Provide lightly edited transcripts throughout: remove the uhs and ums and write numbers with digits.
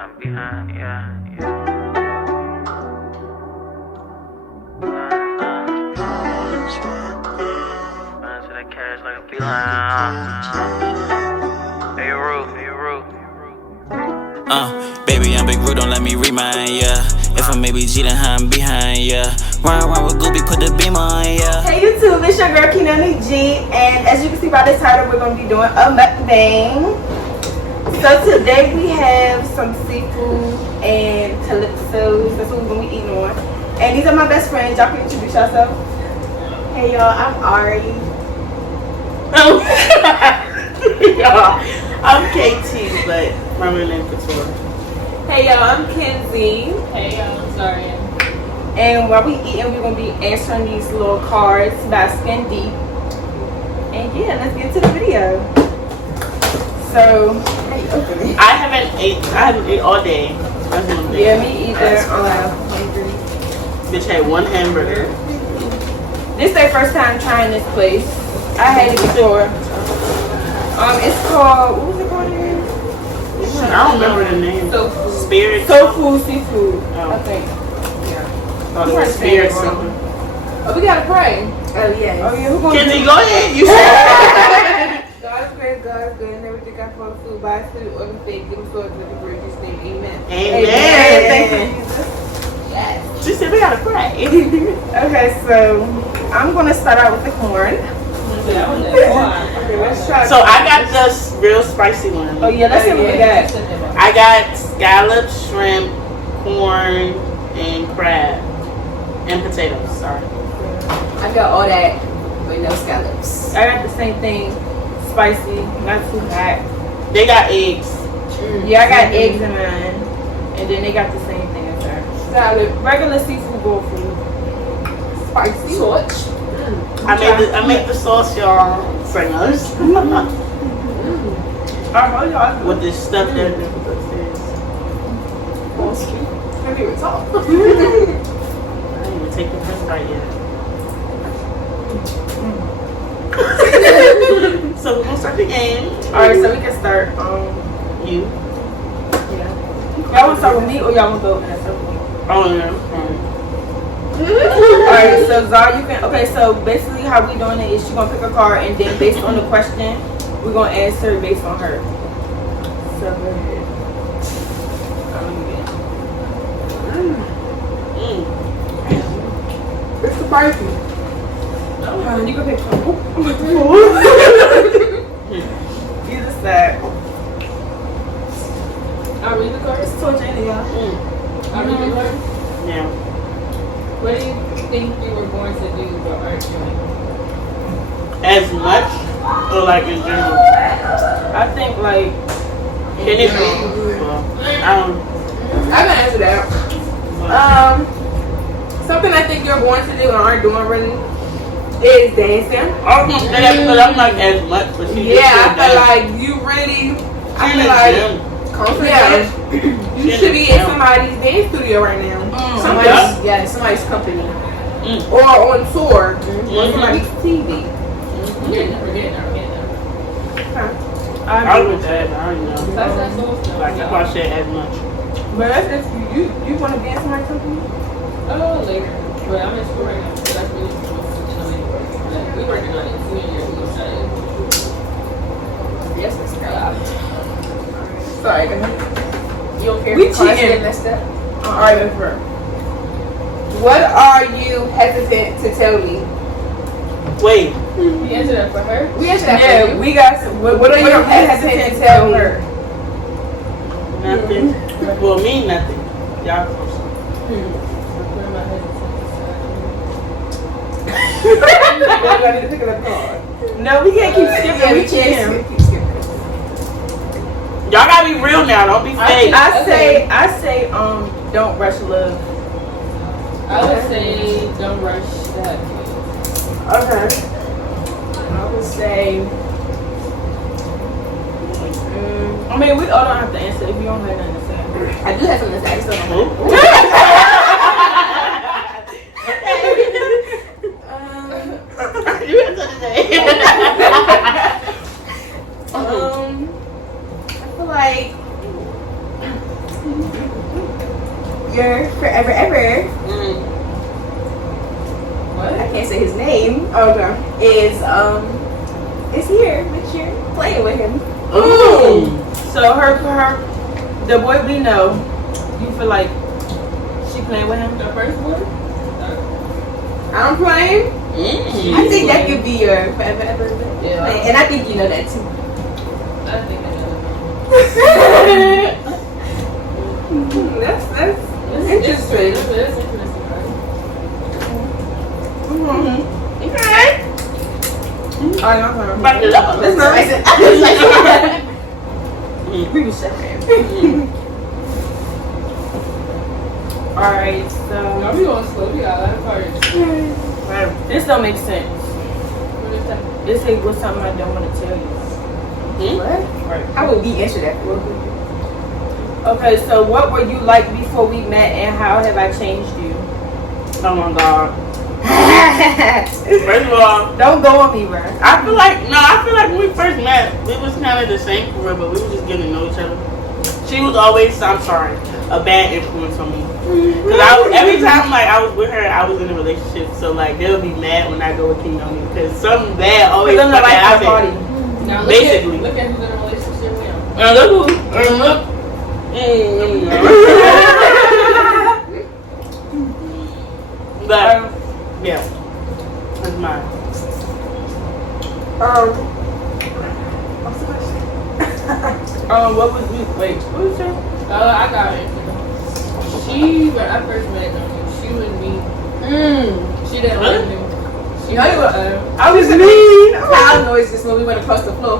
behind, yeah, yeah. Run to that cash like a beeline. Hey, Roo, hey, Roo. Baby, I'm Big Roo, don't let me remind ya. If I'm maybe G, then I'm behind ya. Run with Goopy, put the beam on ya. Hey YouTube, it's your girl Kinani G, and as you can see by the title, we're going to be doing a mukbang. So today we have some seafood and calypsos. That's what we're going to be eating on. And these are my best friends. Y'all can introduce yourself. Hey y'all, I'm Ari. Y'all, I'm KT, but my real name is Couture. Hey y'all, I'm Kenzie. Hey y'all, I'm sorry. And while we eating, we're going to be answering these little cards by Skin Deep. And yeah, let's get to the video. So, how you open it? I haven't ate all day. That's one thing. Yeah, me either. Bitch had one hamburger. This is their first time trying this place. I had it before. It's called, what was it called again? I don't remember the name. Spirit. Tofu seafood, Oh. I think. Thought it was Spirit something. Oh, we gotta pray. Oh yeah. Who gonna Kenzie, do go ahead. You said. God is great, God is good, and everything I for food, by his food, or the faith, give him swords with the word, his name, amen. Amen. Thank you, Jesus. Yes. She said we gotta pray. Okay, so I'm gonna start out with the corn. Okay, let's try. So I got the real spicy one. Oh yeah, let's see what we got. I got scallops, shrimp, corn, and crab. And potatoes, sorry. I got all that with no scallops. I got the same thing, spicy, not too hot. They got eggs. Yeah, I got eggs in mine, and then they got the same thing as her. Salad, regular seafood bowl food, spicy. Torch. I made the sauce, y'all. Singers. With this stuff that they put upstairs. Can't even talk. I didn't even take the first bite yet. So we're gonna start the game. Alright, so we can start. You. Yeah. Y'all want to start with me or y'all want to go in a circle? Oh yeah. Alright, so Zara, you can. Okay, so basically how we doing it is she gonna pick a card, and then based on the question, we're gonna answer based on her. So go ahead. It's spicy. You can pick some. Either side. I read the card. It's towards the end of y'all. I read the card. Yeah. What do you think you were going to do for arguing? As much or like in general? I think like. Can it be? Well, I can answer that. Something I think you're going to do and aren't doing really is dancing. I'm like as much, but she Yeah, I feel like you really. I feel like. Yeah, you should be in somebody's dance studio right now. Somebody's company. Or on tour. On somebody's TV. We're getting there. I would that. I don't know. Like that's why I said as much. But that's if you want to be in somebody's company? Oh, later. But I'm in school right now. So that's really supposed to be. We're working on it. 2 years. We're excited. Yes, it's girl. Sorry, go ahead. You don't care We if the cards cheating. get messed up? Alright, what are you hesitant to tell me? Wait. We answered that for her. We answered that for you. We got some. What are you hesitant to tell her? Nothing. Well, me nothing. Y'all close. No, we can't keep skipping. We can't. Y'all gotta be real now. Don't be fake. I say, don't rush love. I would say don't rush that. Okay. I would say. I mean, we all don't have to answer if you don't have nothing to say. I do have something to say. I just don't know. You have something to say. I feel like your forever ever, What? I can't say his name. Oh no, is here with you playing with him. Ooh. So her, the boy we know, you feel like she playing with him? The first one? I'm playing. I think that could be your forever ever. Yeah. And I think you know that too. I think I know. That's It's interesting. It's interesting, right? Okay. Oh, no, Back it up. that's nice. We was sharing. Alright, No, so we going slow. We got a lot of parties. this don't make sense. What is that? This ain't was something I don't want to tell you. What? How would we answer that for? Okay, so what were you like before we met and how have I changed you? Oh my god. First of all, Don't go on me, bro. I feel like when we first met, we was kind of the same for real, but we were just getting to know each other. She was always, I'm sorry, a bad influence on me. Cause every time like I was with her, I was in a relationship, so like they'll be mad when I go with King on me because something bad always Because I'm fucking like happen. party. Now Basically. look at who's in a relationship now. And look. But yeah, that's mine. What was we? Wait, what was that? I got it. When I first met her, she was mean. She didn't like him. She No, you was, were- I was mean. Loud noises when we went across the floor.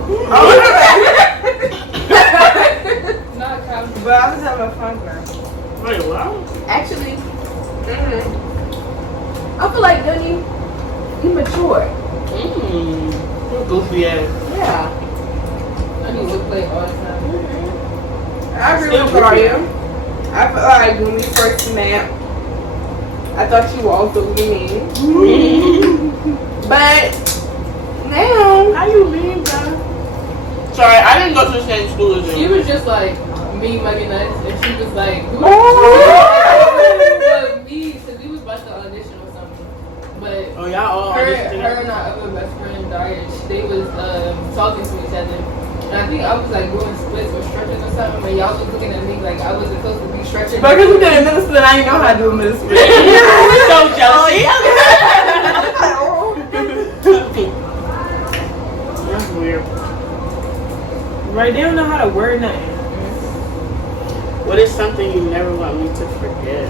not cow. But I was having a fun girl. Wait, what? Actually, I feel like Dunny, you mature. Goofy ass. Yeah. I need to play all the time. I agree with you. I feel like when we first met, I thought you were also mean. But now, How you mean, bro? Sorry, I didn't go to the same school as She you. was just like me, mugging us, and she was like, who? Oh. But me, because we was about to audition or something. But Oh, y'all all her auditioned and our other best friend, Daria, they was talking to each other. And I think I was like doing splits or stretching or something, and y'all was looking at me like I wasn't supposed to be stretching. because we did a middle split, I didn't know how to do a middle split. So jealousy. That's weird. Right, they don't know how to word nothing. What is something you never want me to forget?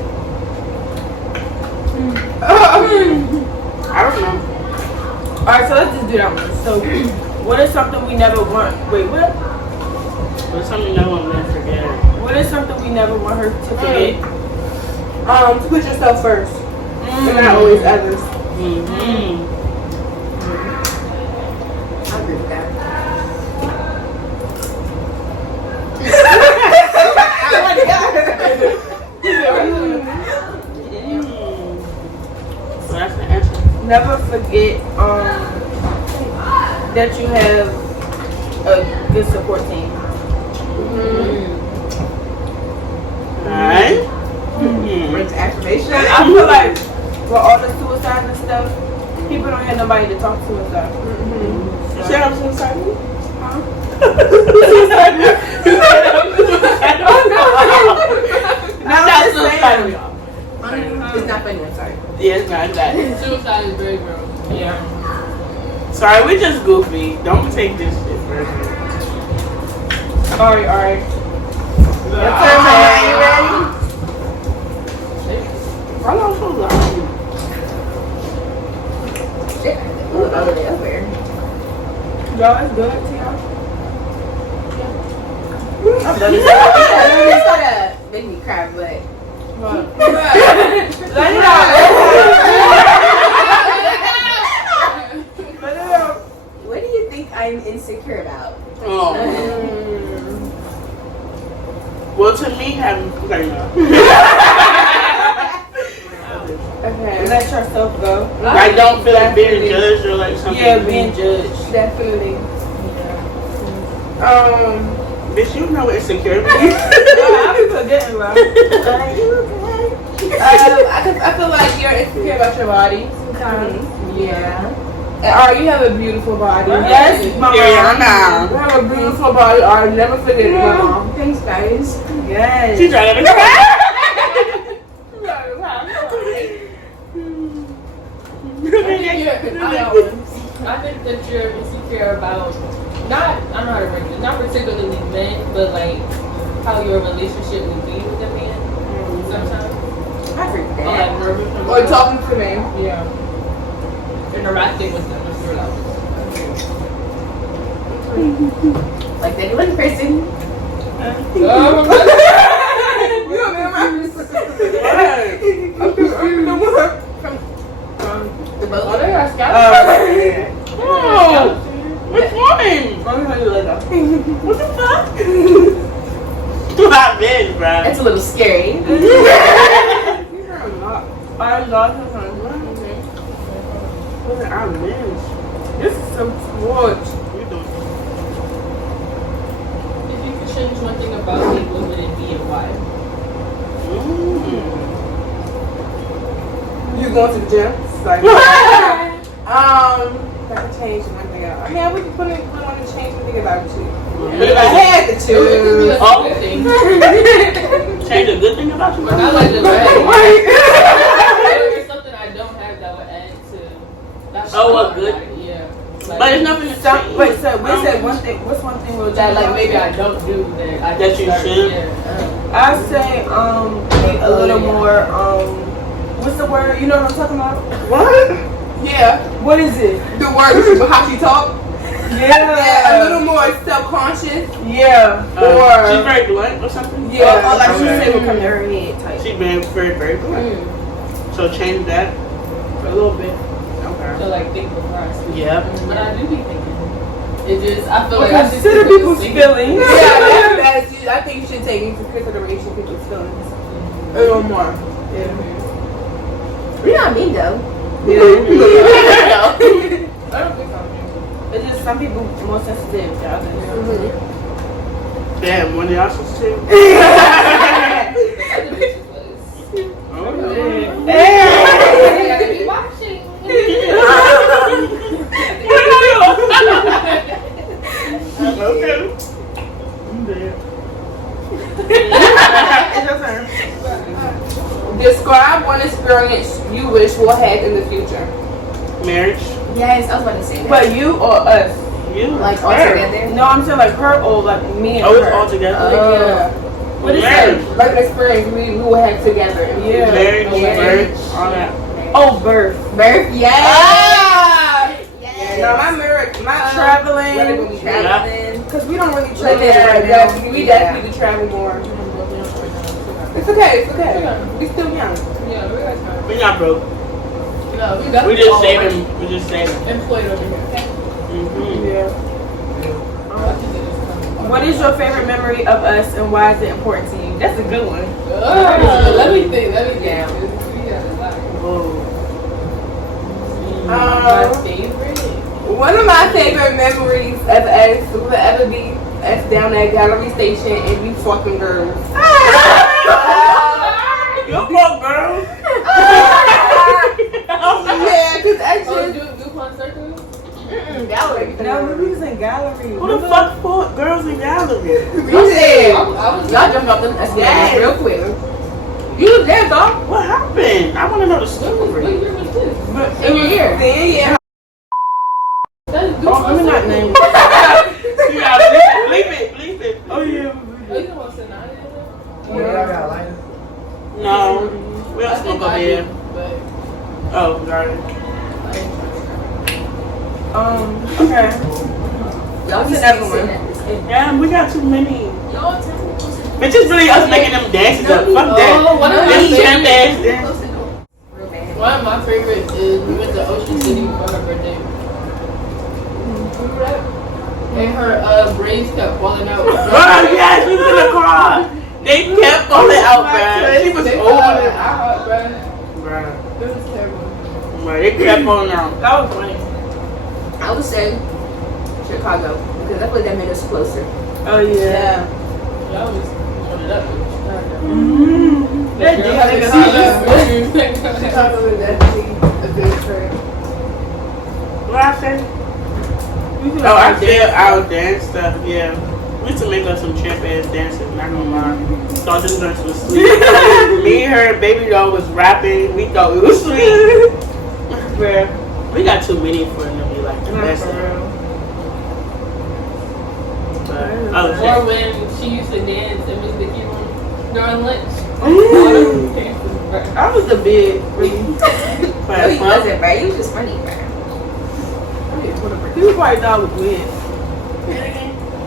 I don't know. Alright, so let's just do that one. So, what is something we never want? Wait, what? What is something you never want me to forget? What is something we never want her to forget? Put yourself first, and not always others. Mm-hmm. I agree with that. So that's the answer. Never forget that you have a good support team. Alright. Words of affirmation. I feel like with all the suicide and stuff, people don't have nobody to talk to and stuff. You said I'm suicidal? Now That's I'm just saying. suicidal. It's not funny. I'm sorry. Yeah, it's not that. Suicide is very gross. Yeah. Sorry, we just goofy. Don't take this shit personally. Alright. Your turn, Mama. You ready? Why am I so loud? Ooh, over there. Y'all, it's good to y'all. It's gonna make me cry, but Let it out. Let it out. what do you think I'm insecure about? Oh. Well, to me, having okay, no. Okay. Let yourself go. I don't feel like being judged or like something. Yeah, being judged. Definitely. Bitch, you know what insecure means. I be forgetting, bro. Are you okay? I feel like you're insecure about your body sometimes. Yeah. Or you have a beautiful body. Yes, my Yeah, You have a beautiful body. I'll never forget it, my mom. Thanks, guys. Yes. She's trying to I think that you're insecure about not I don't know how to bring it, not particularly men, but like how your relationship would be with a man sometimes. I agree with Or that. like nervous Or about- talking to me. Yeah. Interacting with them if you're allowed. Like that one person. You know what The boat. Oh, they got scalp. Oh, which one? I'll tell you later. What the fuck? Not this, bro. It's a little scary. I love her. What are men? This is so much. You doing? If you could change one thing about me, what would it be and why? You going to the gym? Like, if I could change one thing out. I mean, we could put on the change one thing about you. But if I had to It could be choose, a good thing. Change a good thing about you? I like the red. It's something I don't have that would add to. That's Oh, what why I good? got it, yeah. Like, But it's nothing to So, wait, so we Um, said one thing. What's one thing we'll that like maybe I don't do that. I That you start- should? Yeah. I say be a little more what's the word? You know what I'm talking about? what? Yeah, What is it? the word, how she talk. Yeah. Yeah, a little more self-conscious. Yeah. She's very blunt or something? Yeah. Or like she Okay. say would come to her head type. She's been very, very blunt. So change that. For a little bit. Okay. To like think before I speak. Yeah. But I do be thinking. It just I feel like I just Consider think people's it's feelings. Yeah, I think you should take into consideration people's feelings a little more. We're not mean though. I don't think I'm mean. It's just some people more sensitive to others. Damn, when they also say. The other bitches was. I gotta be watching. Okay. I'm dead. It's your turn. Describe one experience you wish we'll have in the future. Marriage. Yes, I was about to say that. But you or us? You. Like all Her. together? No, I'm saying like her or like me and Oh, her. it's all together? Yeah. What is Marriage. that? Like an experience we will have together. Yeah. Marriage, Yeah. birth, all that. Oh, birth. Birth, yes. Yes. No, my marriage, my My traveling. Whether we traveling. Because we don't really Like, travel yeah, right now. definitely, we definitely need to travel more. It's okay, it's okay. Yeah. We still young. Yeah, we got time. We're not broke. No, we We definitely just all saving. We just saving. employed over here. Mm-hmm. Yeah. I think it is coming. What is your favorite memory of us and why is it important to you? That's a good one. Let me think. Yeah. We got a lot. Whoa. My favorite. One of my favorite memories of us will ever be us down at Gallery Station and we fucking girls. You're poor girl. Yeah, cause Oh, actually, DuPont Circle? gallery. No, we was in gallery. Who the fuck put girls in gallery? You did. I was Y'all jumped off the Yes. real quick. You was there, dog. What happened? I want to know the What story. year was this? In your ear. Yeah. That's Oh, DuPont let me not Circle. name You gotta bleep it, bleep it. Oh, yeah. Oh, you don't want Sonata in there? No, we don't I smoke think over I here. did, but Oh, got it. I ain't Okay. What's another one? Yeah, we got too many. Y'all tell me. It's just really us making them dances up. Fuck that. Oh, one of my This gym favorites. dance. One of my favorites is we went to Ocean City for her birthday. Remember that? And her braids kept falling out. Oh, yes, we was in the car. They kept falling out, bruh. She was They fell out over at it. our house, bruh. Bruh. It was terrible. Bruh, they kept falling out. That was funny. I would say Chicago because I feel like that made us closer. Oh yeah. Y'all always put it up. That Chicago is definitely a good trip. What I say? Oh, I said our dance stuff, yeah. We used to make us some champ ass dances, not gonna lie. Thought this dance was sweet. Me, her, and Baby Doll was rapping. We thought it was sweet. Bruh, we got too many for them to be like the best. Or when she used to dance in Miss Vicky room during lunch. I was a bit really. No, he wasn't, bro. He was just funny, bro. People probably thought it was weird.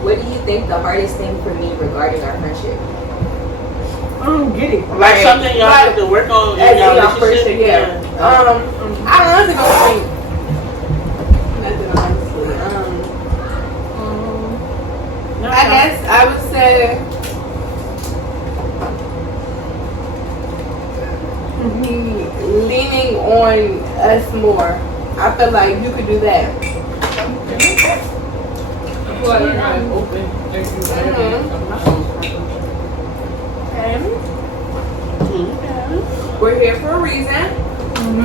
What do you think the hardest thing for me regarding our friendship? I don't get it. Like something y'all have to work on in y'all relationship? Yeah. I don't honestly don't think nothing honestly. I guess I would say leaning on us more. I feel like you could do that. I feel like you're not open. We're here for a reason. You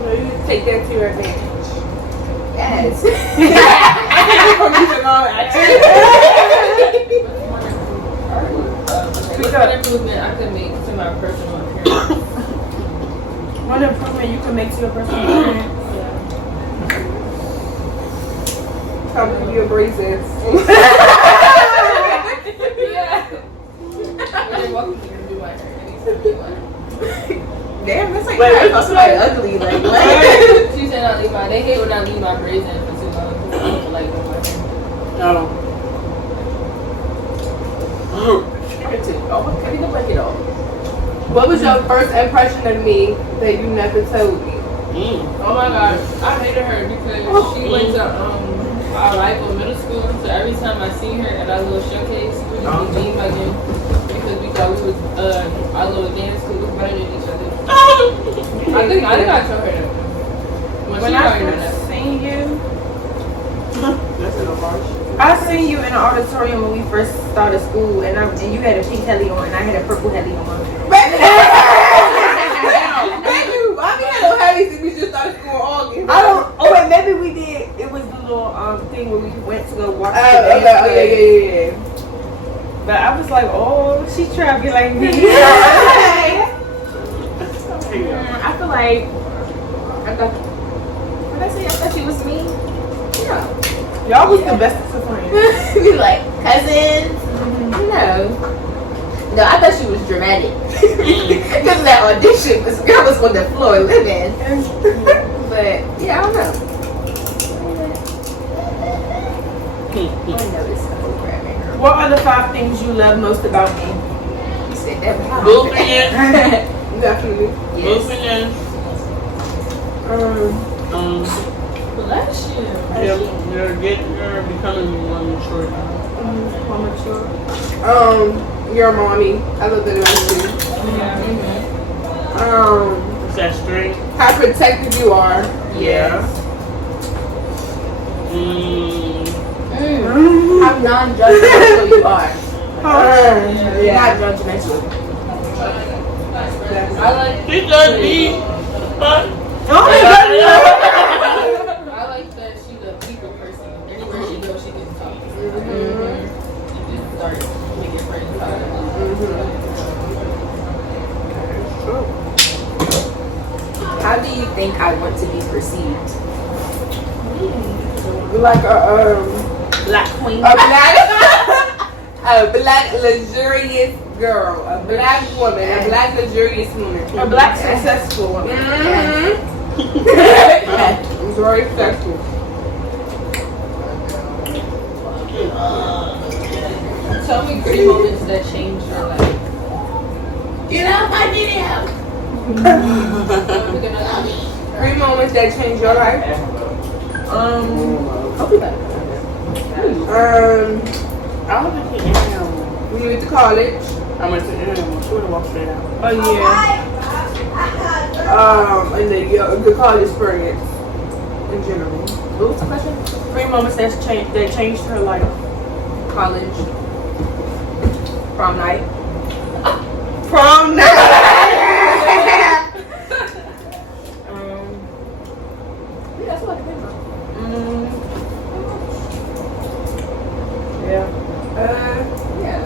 know, you just take that to your advantage. Yes. What's one improvement I could make to my personal appearance? One improvement you can make to your personal appearance. Probably your braces. Yeah. You're welcome to do my hair anytime. Damn, that's like Wait, that's like ugly. Like what? She said I leave my. They hate when I leave my braids in for too long. I don't like with my hair. No. What was your first impression of me that you never told me? Oh my god, I hated her because she went to our rival middle school. So every time I see her at our little showcase, we would be being again because we thought we was our little dance school was better than each other. I think I told her that. When I first seen you, That's in a harsh. I seen you in the auditorium when we first started school, and you had a pink heli on, and I had a purple heli on. Why we had no heavy since we just started school in August? I don't. Oh wait, maybe we did. It was the little thing where we went to go watch. Yeah. But I was like, oh, she trying to be like me. I feel like I thought she was me. Yeah. Y'all was the best of friends. We like cousins. No, I thought she was dramatic. Because that audition, this girl was on the floor living. But yeah, I don't know. I know it's so grabbing her. What are the 5 things you love most about me? You said that before. Moving in. Definitely. Yes. Moving in. Bless you. You're becoming more mature now. More mature. Your mommy. I love that about you. Is that strength? How protective you are. Yeah. How non-judgmental you are. You're not judgmental. I like. She does me. But I like that she's a people person. Anywhere she goes, she can talk. You just start making friends out of it. How do you think I want to be perceived? Like a Black queen. a black luxurious girl, a black woman, a black luxurious woman, A black successful woman. Very successful. Tell me 3 moments that changed your life. Get out my video. We're gonna 3 moments that changed your life. I went to Indiana. When you went to college. I went to Indiana. She would have walked straight out. Oh yeah. And the college experience in general. What was the question? 3 moments that changed her life. College. Prom night. Prom night. Yeah, that's what I think about. Yeah. Yeah.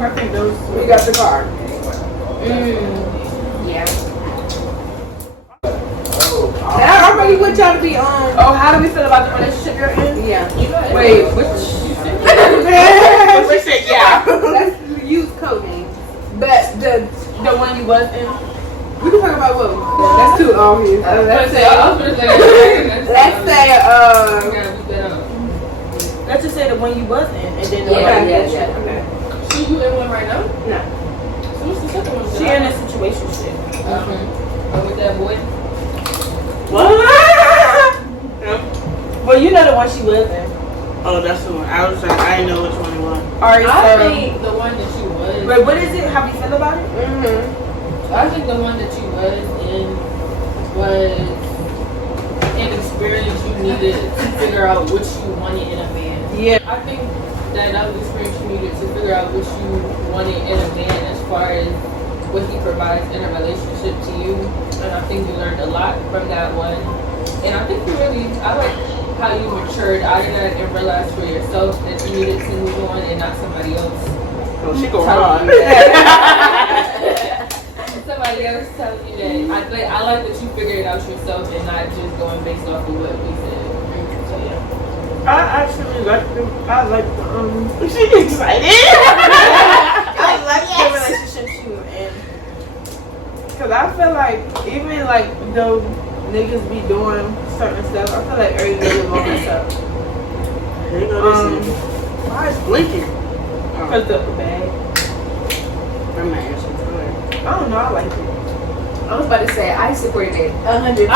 I think those. We got the car. Yeah. And I'm ready with y'all to be on. Oh, how do we feel about the relationship you're in? Yeah. Wait, which? But she said, yeah. Let's use code names. But the one you was in. We can talk about what. That's too obvious. Let's say. Let's just say the one you was in, and then the one Yeah. Okay. So you in one right now? No. So what's the second one? She in a situation shit. With that boy? What? Well, you know the one she was in. Oh, that's the one. I was like, I didn't know which one it was. Alright, I so. think the one that you was. Wait, what is it? How do you feel about it? I think the one that you was in was an experience you needed to figure out what you wanted in a man. Yeah. I think that was the experience you needed to figure out what you wanted in a man as far as what he provides in a relationship to you. And I think you learned a lot from that one. And I think I like how you matured out of that and realized for yourself that you needed to move on and not somebody else. Oh, she go telling hard. you that. Somebody else telling you that. I like that you figured it out yourself and not just going based off of what we said. So yeah. I actually like the. She excited. I like the relationship she was in. Cause I feel like even like though niggas be doing certain stuff, I feel like every nigga will mess up. There you go, this nigga. Why is blinking? Cause the bag. I'm not answering to her. I don't know. I like it. I was about to say I supported it 100%.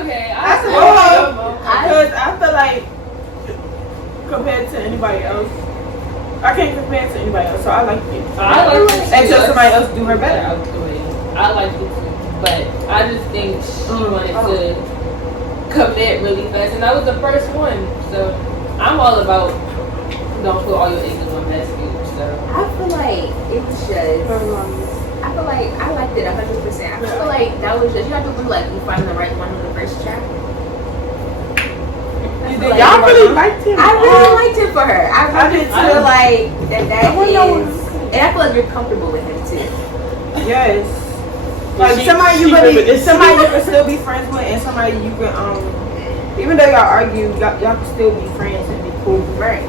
Okay. That's because I feel like compared to anybody else, I can't compare it to anybody else. So I like it. I like it until somebody else do her better. I like it too, but I just think she wanted to commit really fast, and that was the first one. So I'm all about don't put all your eggs in one basket. So I feel like it was just. I feel like I liked it 100%. I feel like that was just, you have to feel like you find the right one on the first track. Y'all really liked him. I really liked it for her. I really feel like that is, and I feel like you're comfortable with him too. Yes. Like somebody you can still be friends with, and somebody you can even though y'all argue, y'all can still be friends and be cool. Right.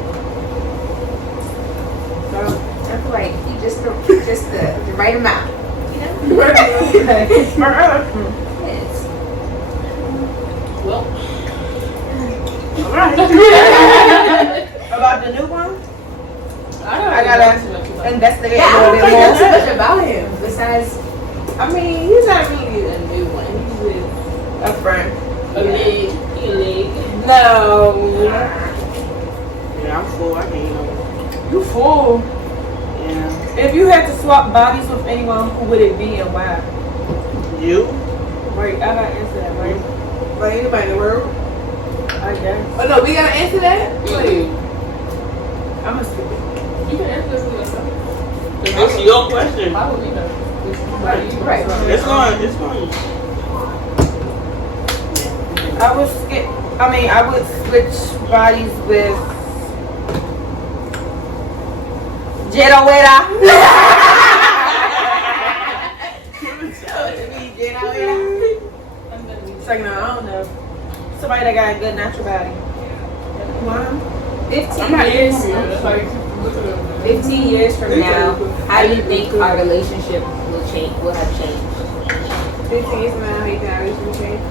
So I feel like he just the right amount. You know? yes. Yes. well, Alright. About the new one, I gotta investigate Yeah, I a don't little think bit that's too more. much about him. Besides, I mean, he's not really a new one. He's with A friend. a leg. He a leg. No. Yeah, I'm full. I can't even. You fool. Yeah. If you had to swap bodies with anyone, who would it be and why? You? Wait, I gotta answer that, right? like anybody in the world. I guess. Oh no, we gotta answer that. Wait, I'm a stupid. you can answer this for yourself. It's your question. How would we know? Right. It's going. I would switch bodies with Jedowera. It's like, no, I don't know. Somebody that got a good natural body. 15 years from now, how do you think our relationship will have changed? 15 years from now, how you think our relationship change?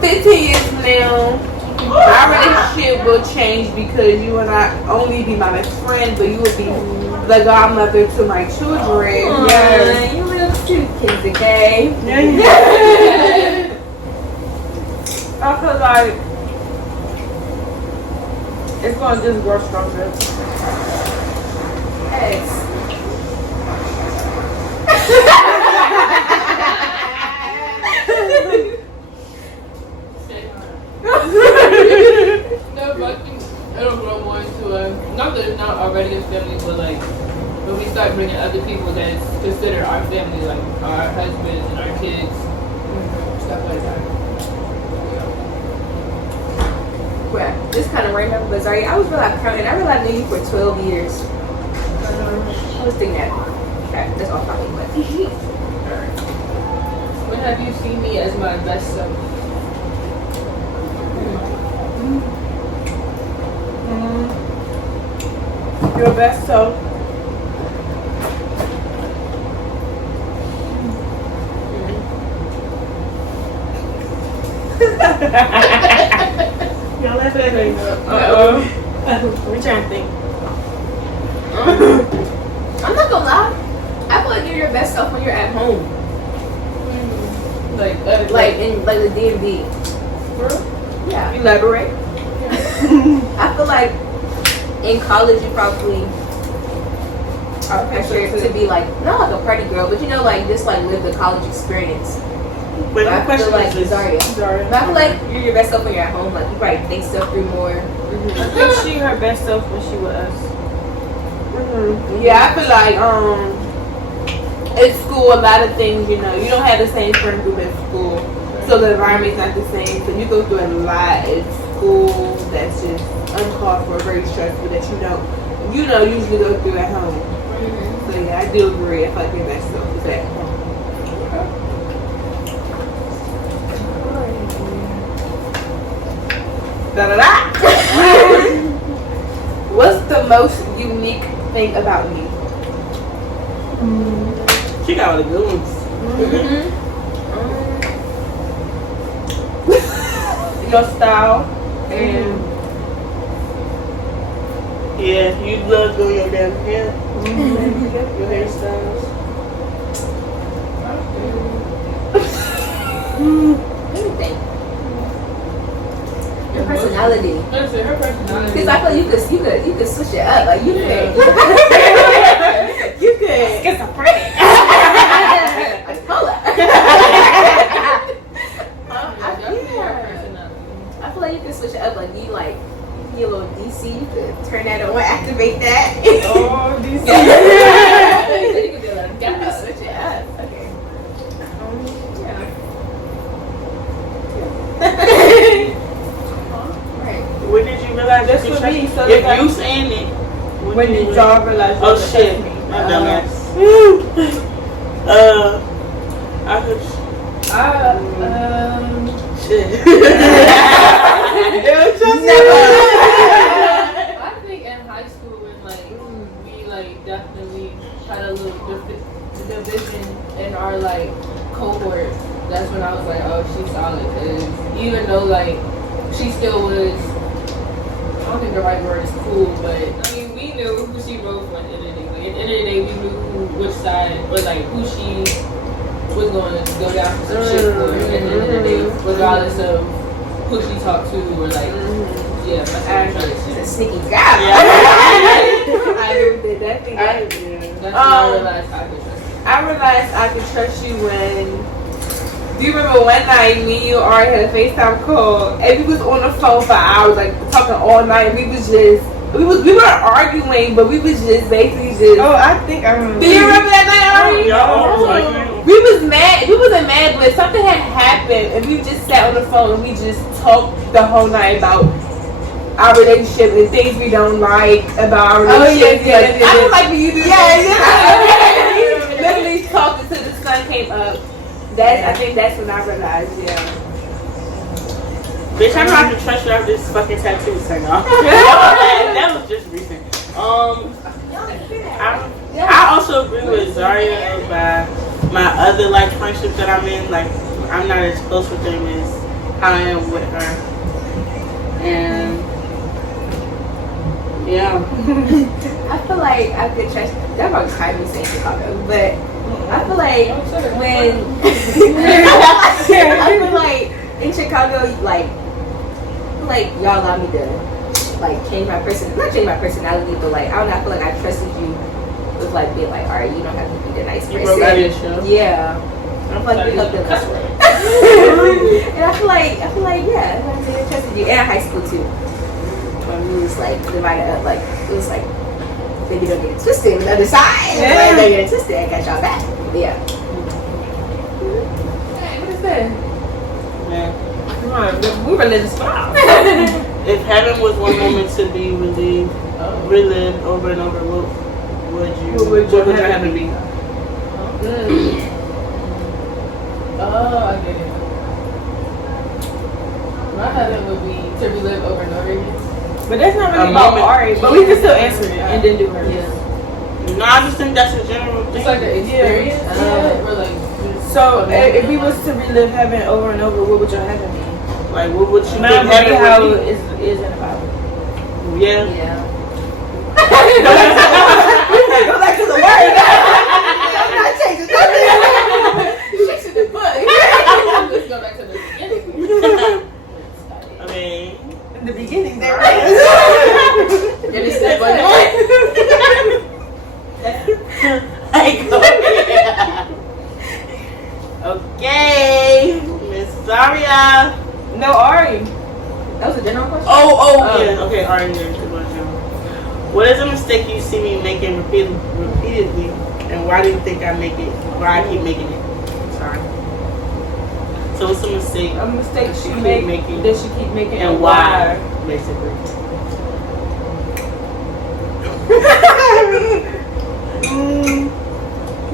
15 years from now, our relationship will change because you will not only be my best friend, but you will be the godmother to my children. Yes. You real cute, Kinsey K. I feel like it's gonna just grow stronger. Yes. bringing other people that's considered our family, like our husbands and our kids, stuff like that. Yeah, this kind of random, but sorry, I was real counting. I realized I knew you for 12 years. I was thinking that. Okay, that's all funny, but. When have you seen me as my best self? Your best self. Y'all laughing at me. We're trying to think. I'm not gonna lie. I feel like you're your best self when you're at home. Like In like the DMV. Yeah. Elaborate. I feel like in college you probably are pressured to be like not like a party girl, but you know like just like live the college experience. Wait, But my I question feel like is this. Zaria. But I feel like you're your best self when you're at home. Like you probably think stuff through more. I think she her best self when she with us. Yeah, I feel like at school a lot of things, you know, you don't have the same friend group at school, so the environment's not the same. So you go through a lot at school that's just uncalled for, very stressful that you don't usually go through at home. So yeah, I do agree. I feel like your best self is at home. What's the most unique thing about you? She got all the good ones. Your style and Yeah, you love doing your damn hair. Your hairstyles. Anything. Your personality. Listen, her personality. Because I feel like you could switch it up. Like you could. you could. Schizophrenic. Bipolar. I feel like you could switch it up. Like you like a little DC. You could turn that on, activate that. Oh, DC. You could be like, you could switch it up. Okay. Right. When did you realize That's you what could me, trust? so If that- you saying it, When did y'all realize? Oh you shit, trust me? my dumbass. I could. Shit. I think in high school when like we like definitely had a little division in our like cohort. That's when I was like, oh, she's solid. Cause even though like she still was, I don't think the right word is cool, but I mean we knew who she wrote for at the end of the day. Like, at the end of the day, we knew which side or like who she was going to go down for some shit for at the end of the day, regardless of who she talked to or like. Yeah, my She's a sneaky guy. I agree with that. That's when I realized I could trust her. I realized I could trust you when. Do you remember one night me and you already had a FaceTime call and we was on the phone for hours, like talking all night. We weren't arguing, but we was just basically just. Oh, I think I remember. Do you remember that night already? We was mad. We wasn't mad, but something had happened, and we just sat on the phone and we just talked the whole night about our relationship and things we don't like about our relationship. I don't like when you do that. Literally talked until the sun came up. I think that's when I realized, Bitch, I'm not gonna trust you after this fucking tattoo thing off. That was just recent. I also agree with Zaria about my other like friendships that I'm in. Like I'm not as close with them as how I am with her. And yeah. I feel like I could trust. That probably tired me saying Chicago, but I feel like when I feel like in Chicago, like y'all allow me to like change my personality, but like I don't know. I feel like I trusted you with like being like, all right, you don't have to be the nice You broke out of your shell. Yeah. I feel like we helped them that way. And I feel like yeah, I trusted you. And high school too. When we was like divided up, like it was like Then you don't get it twisted on the other side. Yeah. Like, don't get it twisted. I got y'all back. Yeah. Hey, what is that? Yeah. Come on, we religious style. If heaven was one moment to be relived over and over, what would your heaven be? Oh, I get it. My heaven would be to relive over and over again. But that's not really A about moment. Ari. But we can still answer it and then do hers. Yeah. No, I just think that's a general thing. It's like an experience. Yeah. Or like just So if we was to relive heaven over and over, what would your heaven be? Like, what would you Not think really heaven how would it is in the Bible. be? Yeah. Yeah. Go back to the word. I'm not changing nothing. Fixing the book. let's go back to the beginning. Okay. In the beginning, there. Then it's step one. Okay. Miss Zaria. No, Ari. That was a general question. Yeah. Okay, alright, yeah, good one, Joe. What is a mistake you see me making repeatedly, and why do you think I make it? Why I keep making it? Sorry. So what's a mistake? A mistake she keep make making. that she keep making And why, basically.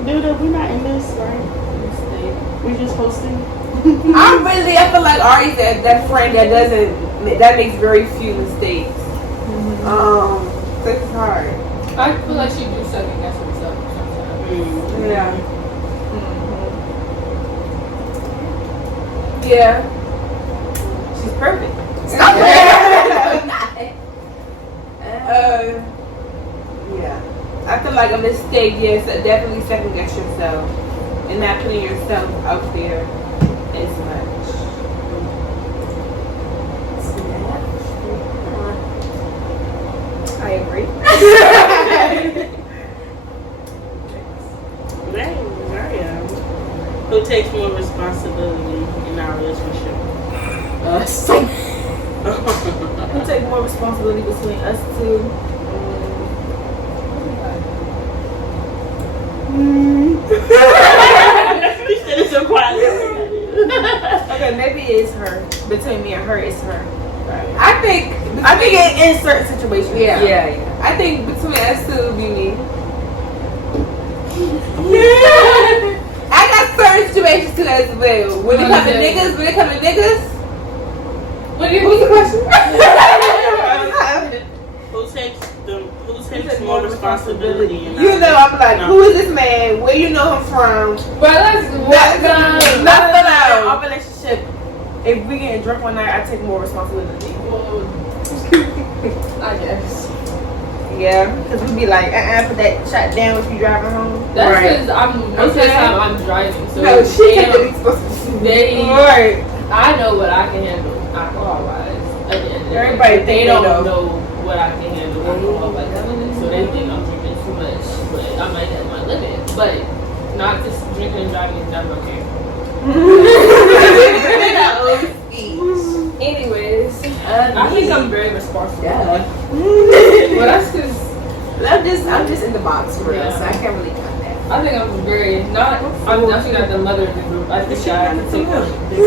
Dude, we're not in this, right? We're just hosting. I feel like Ari's that friend that makes very few mistakes. So it's hard. I feel like she do second guess herself sometimes. Yeah. Yeah. She's perfect. Stop Yeah. I feel like a mistake, yes, definitely second guess yourself and not putting yourself out there as much. I agree. Who takes more responsibility in our relationship? Us. Who take more responsibility between us two? You said it so quietly. Okay, maybe it's her. Between me and her, it's her. I think in certain situations. Yeah. I think between us two, it'd be me. I got certain situations too as well. When it comes to niggas. What do you What's the question? Who takes more responsibility in You know, I'm like, who is this man? Where you know him from? But let's Not for our relationship. If we get drunk one night, I take more responsibility. I guess. Yeah, because we be like, put that shot down if you driving home. That's because most of the time I'm driving. So No, she they can't don't- be supposed to. they- Right. I know what I can handle alcohol-wise. At the end of the day. Everybody They think they don't know. know what I can handle alcohol-wise. So they think I'm drinking too much. But I might have my limit. But not just drinking and driving is never okay. Anyways, I think I'm very responsible. Yeah. Well, that's because I'm just in the box for real, Yeah. so I can't really count that. I think I'm very I'm definitely not the mother of the group. I think I can take on this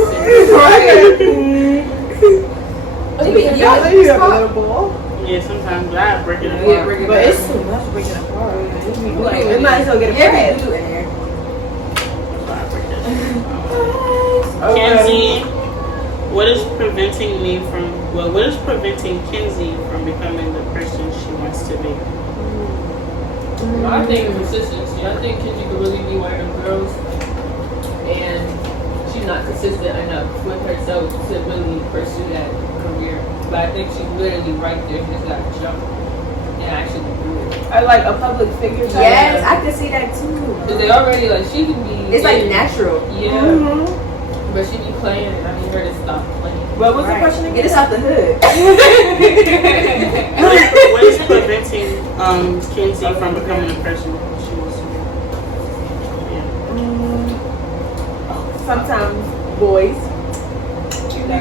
Yeah, sometimes but I break it apart. Yeah, bring it But back. it's too much breaking apart. Like, We might as well get a Yeah, break. we do in here. That's why I break it. Kenzie, what is preventing Kenzie from becoming the person she wants to be? I think consistency. I think Kenzie could really be one of them girls, and she's not consistent enough with herself to really pursue that career. But I think she's literally right there. She just got to jump and actually do it. I like a public figure. type. Yes, I can see that too. Because they already she can be. It's like natural. Yeah, Mhm. but she be playing, and I need her to stop playing. What was the Right. question again? Get us out the hood. What is preventing Kenzie from becoming the person she wants to be? Sometimes boys.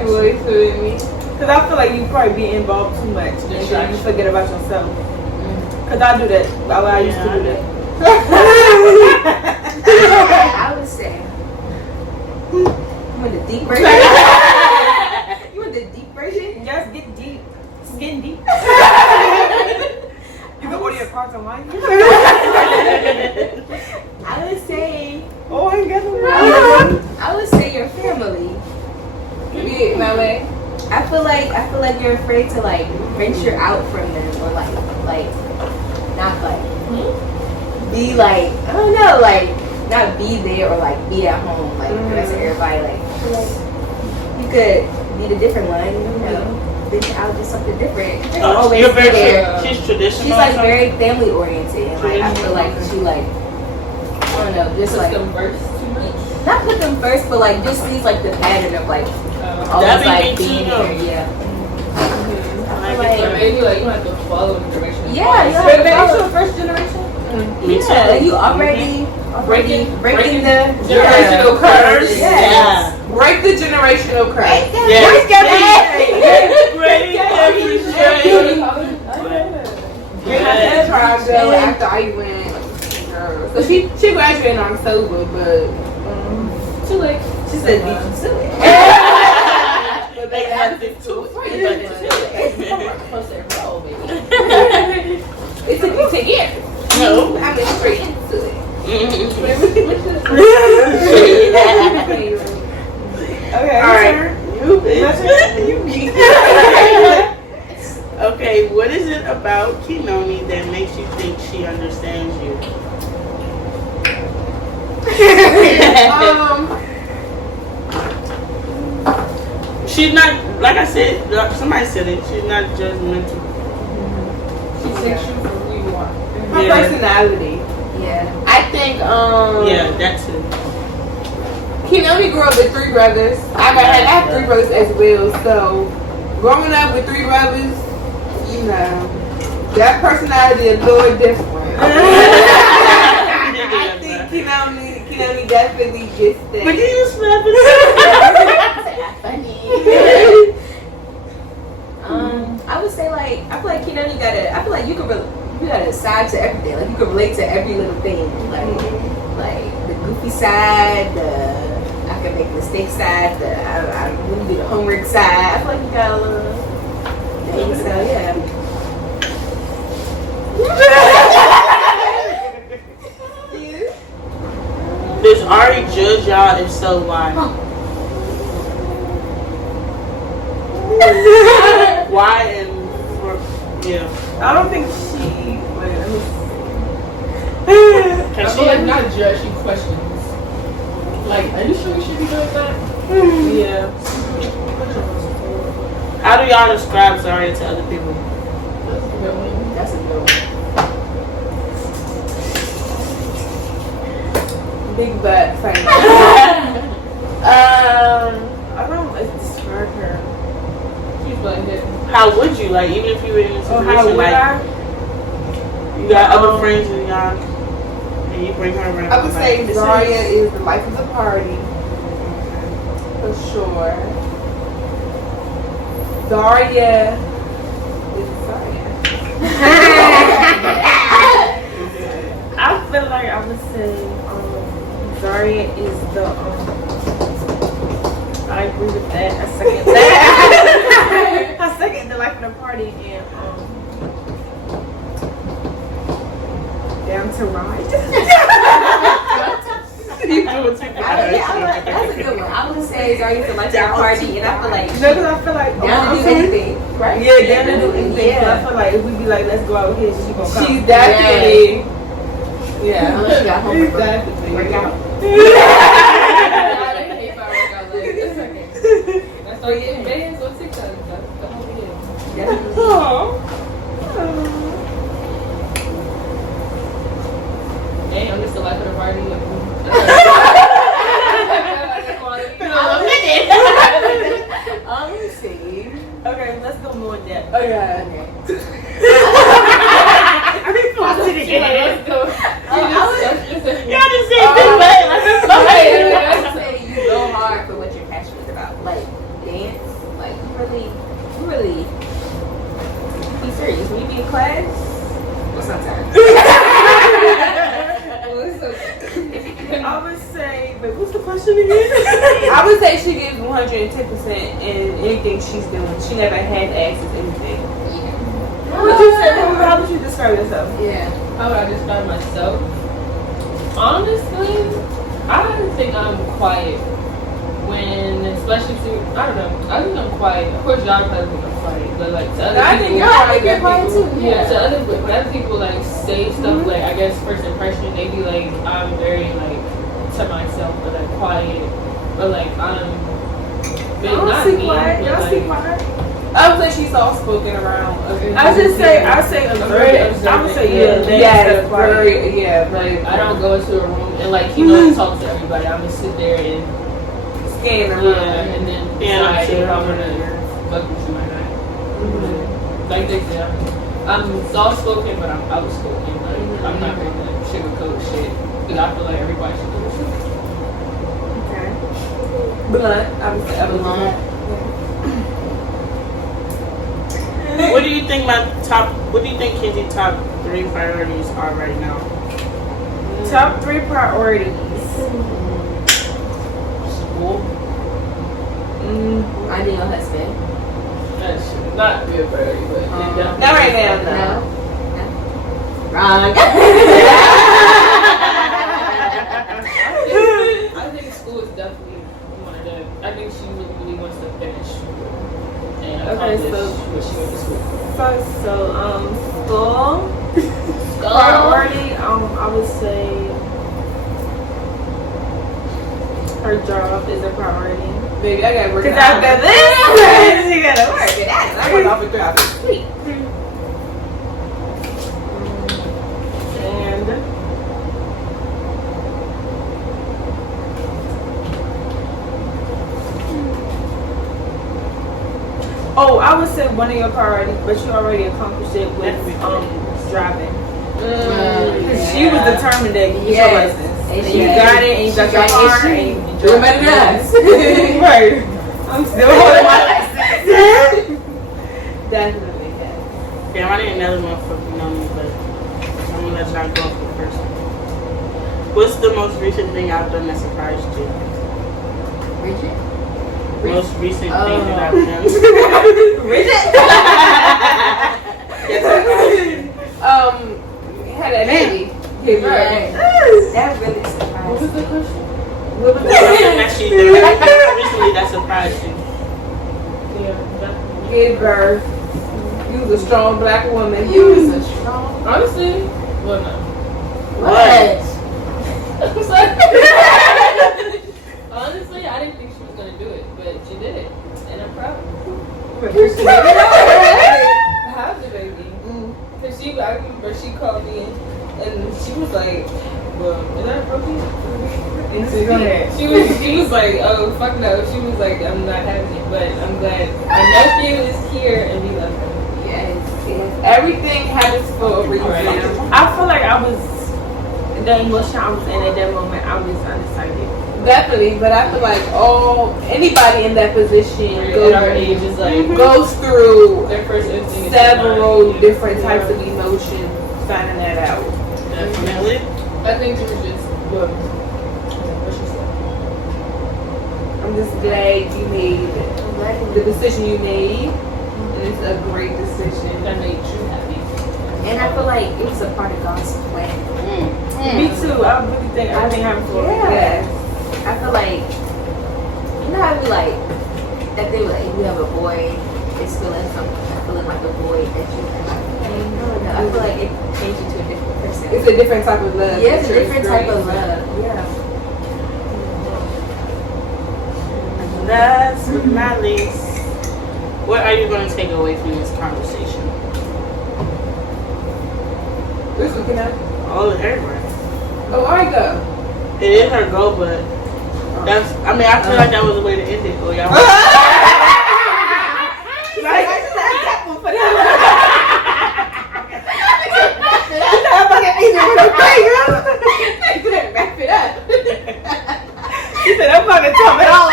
Boys with me. Because I feel like you probably be involved too much. And then you forget about yourself. Cause I do that. I used to do that. I would say. You want the deep version? You want the deep version? Yes, get deep. It's getting deep. You can order your cards online. I would say. Oh, I guess I would say your family. Yeah, my way. I feel like you're afraid to like venture out from them or like not like be like I don't know like not be there or like be at home like the rest of everybody like I feel like you could be the different one, you know, venture out do something different. Always You're be very there. she's traditional. She's like very family oriented and like I feel like she like I don't know just Put like them first too much. not put them first but like just sees like the pattern of like always That'd be like me being too, there, though. yeah. Or I feel like maybe like you don't have to follow the direction. yeah, you Wait, have maybe to it's follow- your first generation? Me too. yeah, you already breaking the Generational curse. Yes. Break the generational curse. Break that. Yes. Break everything. My dad tried to go after I went. So she graduated in October, but too late. She said, "Beat you to it." But they added it to it. It took you 10 years. No. I went straight into it. Okay. All right. You Okay, what is it about Kinoni that makes you think she understands you? She's not, like I said, somebody said it, she's not judgmental. She takes you for who you are. Her personality. Yeah. I think Yeah, that's it. Kinoni grew up with 3 brothers. I have 3 brothers as well. So growing up with 3 brothers, you know, that personality is a little different. I think Kinoni definitely gets that. But you slap it. Funny. I would say like I feel like Kinoni got a. I feel like you got a side to everything. Like you can relate to every little thing. Like the goofy side, I can make mistakes side, I really do the homework side. I feel like you got a little thing. So yeah. Does Ari judge y'all? If so, why? Why and for, yeah. I don't think she. Wait, let me I feel like not judge, she questions. Like, are you sure you should be doing that? see. Yeah. How do y'all describe Zaria to other people? That's a good one. Big butt. Funny. I don't describe her. She's like that. How would you, like, even if you were in a Oh, situation, how would like, I? you got other friends and y'all, and you bring her around? I would like, say this Zaria is- is the life of the party. For sure. Zaria is Zaria. I feel like I would say Zaria is the I agree with that. I second that. I second the life of the party and down to ride. That's a good one. I would say Zaria's the life of the party, and I feel like No, because I feel like down to do anything, right? Yeah, down to do anything. Yeah. So I feel like if we be like, let's go out here, she gonna come. She's definitely. Yeah. Unless you got homework. Exactly. Work out. That's all getting bands on TikTok. That's the whole video. Dang, I'm just the life of the party. Let me see. Okay, let's go more in depth. Okay. Y'all just say you go hard for what you're passionate about, like dance. Like you really be serious when you be in class. What's her turn? I would say, but what's the question again? I would say she gives 110% in anything she's doing. She never half-asses anything. What would you say? How would you describe yourself? Yeah. How would I describe myself? Honestly, I think I'm quiet. When, especially to, I don't know, I think I'm quiet. Of course, y'all probably think I'm quiet, but like to other I people, think you're quiet too. yeah. To when other people like say stuff like, I guess first impression, they be like, I'm very like to myself, but like quiet, but like I'm not mean, but like, quiet. I would say she's soft spoken around. I just say, I say observant. I would say yeah, very, yeah, like I don't go into a room and like talk to everybody. I'm gonna sit there and scan the room. yeah, and then decide if I'm gonna fuck with you or not. Like they said, I'm soft spoken, but I'm outspoken. Like I'm not gonna sugarcoat shit because I feel like everybody should do it. Okay. Blunt. I would say blunt. What do you think what do you think Kenzie's top 3 priorities are right now? Top 3 priorities. School. Finding a husband. That's not be a priority, but Not right now, no. Wrong. I think school is definitely one of them. I think she really wants to finish and accomplish what she went to school. School. Priority, I would say her job is a priority. Baby, I gotta work it Because out. after this, you gotta work it out. I work off a job. Sweet. And oh, I would say one of your priorities, but you already accomplished it with driving. She was determined that you get your license. And you got it, and you got your car, and you Doing better than us. Right. I'm still holding my license. Definitely, yes. Damn, I didn't know the motherfucker know me, but I'm gonna let y'all go for first. What's the most recent thing I've done that surprised you? Bridget? Most recent thing that I've done. Had that baby. Give birth. That really surprised What was the question? What was Something that she did recently that surprised you. Yeah, definitely. Give birth. You was a strong black woman. You was a strong. Honestly, well, no. What? I'm sorry. Honestly, I didn't think she was gonna do it, but she did it, and I'm proud. How's the baby? Cause I remember she called me and she was like, "Well, is that a protein?" Go ahead. She was like, "Oh fuck no." She was like, "I'm not having it," but I'm glad my nephew is here and we love him. Yes. Everything happens for a reason. Right. I feel like I was, the emotion I was in at that moment, I was undecided. Definitely, but I feel like anybody in that position At our age is like goes through their first instinct. is several to different yeah. types of emotions finding that out. Definitely. I think she was just what she said. I'm just glad you made the decision you made. And it's a great decision. That made you happy. And I feel like it was a part of God's plan. Me too. I really think everything happened for me. Yes. I feel like, you know how we like, if they like, you have a boy, it's feeling like a void that you have. I feel like it changed you to a different person. It's a different type of love. Yeah, it's a different type of love. Yeah. Last but not least, what are you going to take away from this conversation? Who's looking at? All of everywhere. Oh, I go. It is her goal, but that's, I mean, I feel like that was the way to end it. Or y'all Wrap it up. She said, I'm about to top it off.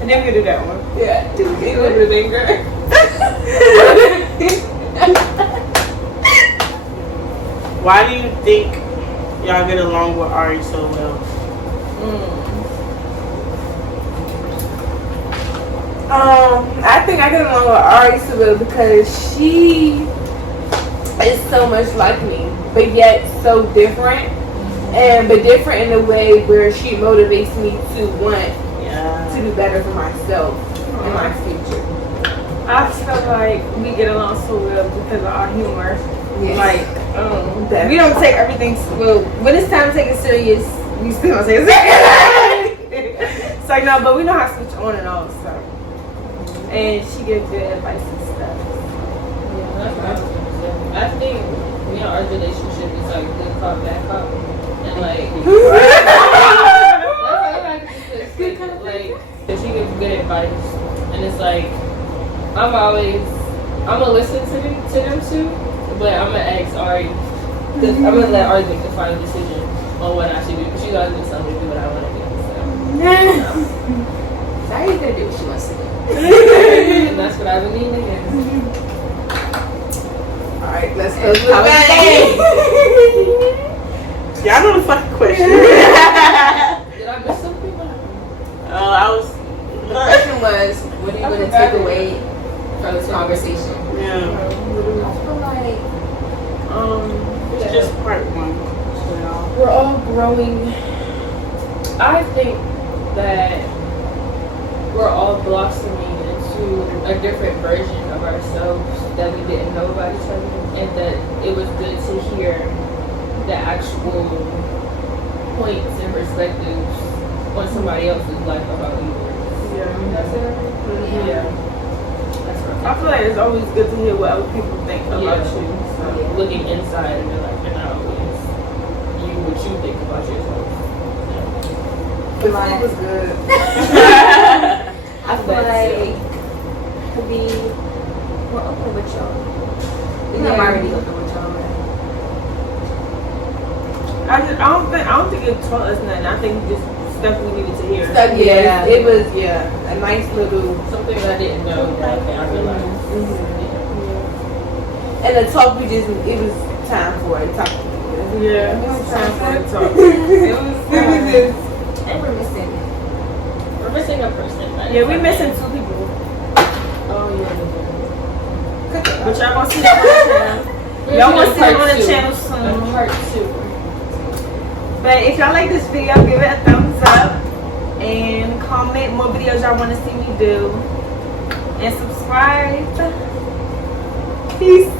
And then we do that one. Yeah. It would have been great. Why do you think y'all get along with Ari so well? I think I get along with Ari so well because she is so much like me, but yet so different. But different in a way where she motivates me to want to do better for myself in my future. I feel like we get along so well because of our humor. Yes. Like, we don't take everything well. When it's time to take it serious, we still don't take it serious. It's like no, but we know how to switch on and off. So, and she gives good advice and stuff. Yeah, that's what I was gonna say. I think our relationship is like good cop, bad cop, and like that's like she gives good advice, and it's like I'm gonna listen to them too, but I'm gonna ask Ari because I'm gonna let Ari make the final decision on what I should do. She's always gonna tell me to do what I want to do. So Ari's gonna do what she wants to do. and that's what I believe in. Alright, let's go to the How was bag. Y'all know the fucking question. Did I miss something? I was. The question was, what are you gonna take away from this conversation? Yeah. I feel like It's just part one. We're all growing. I think that we're all blossoming into a different version of ourselves that we didn't know about each other, and that it was good to hear the actual points and perspectives on somebody else's life about you. That's it. Yeah. That's right. I feel like it's always good to hear what other people think about you. So. Looking inside and they're like, and not always what you think about yourself. The food was good. I feel like to be more open with y'all. I'm already open with y'all. I don't think it taught us nothing. I think just stuff we needed to hear. Stuff, yeah, it was a nice little. Something I didn't know that I realized. And the talk it was time for it. Talk. Yeah, it was time for the talk. It was just. And we're missing. We're missing a person. Yeah, we missing 2 people. Oh, yeah. But y'all gonna see them on the channel. Y'all gonna see them on the channel soon. Part 2. But if y'all like this video, give it a thumbs up. And comment more videos y'all want to see me do. And subscribe. Peace.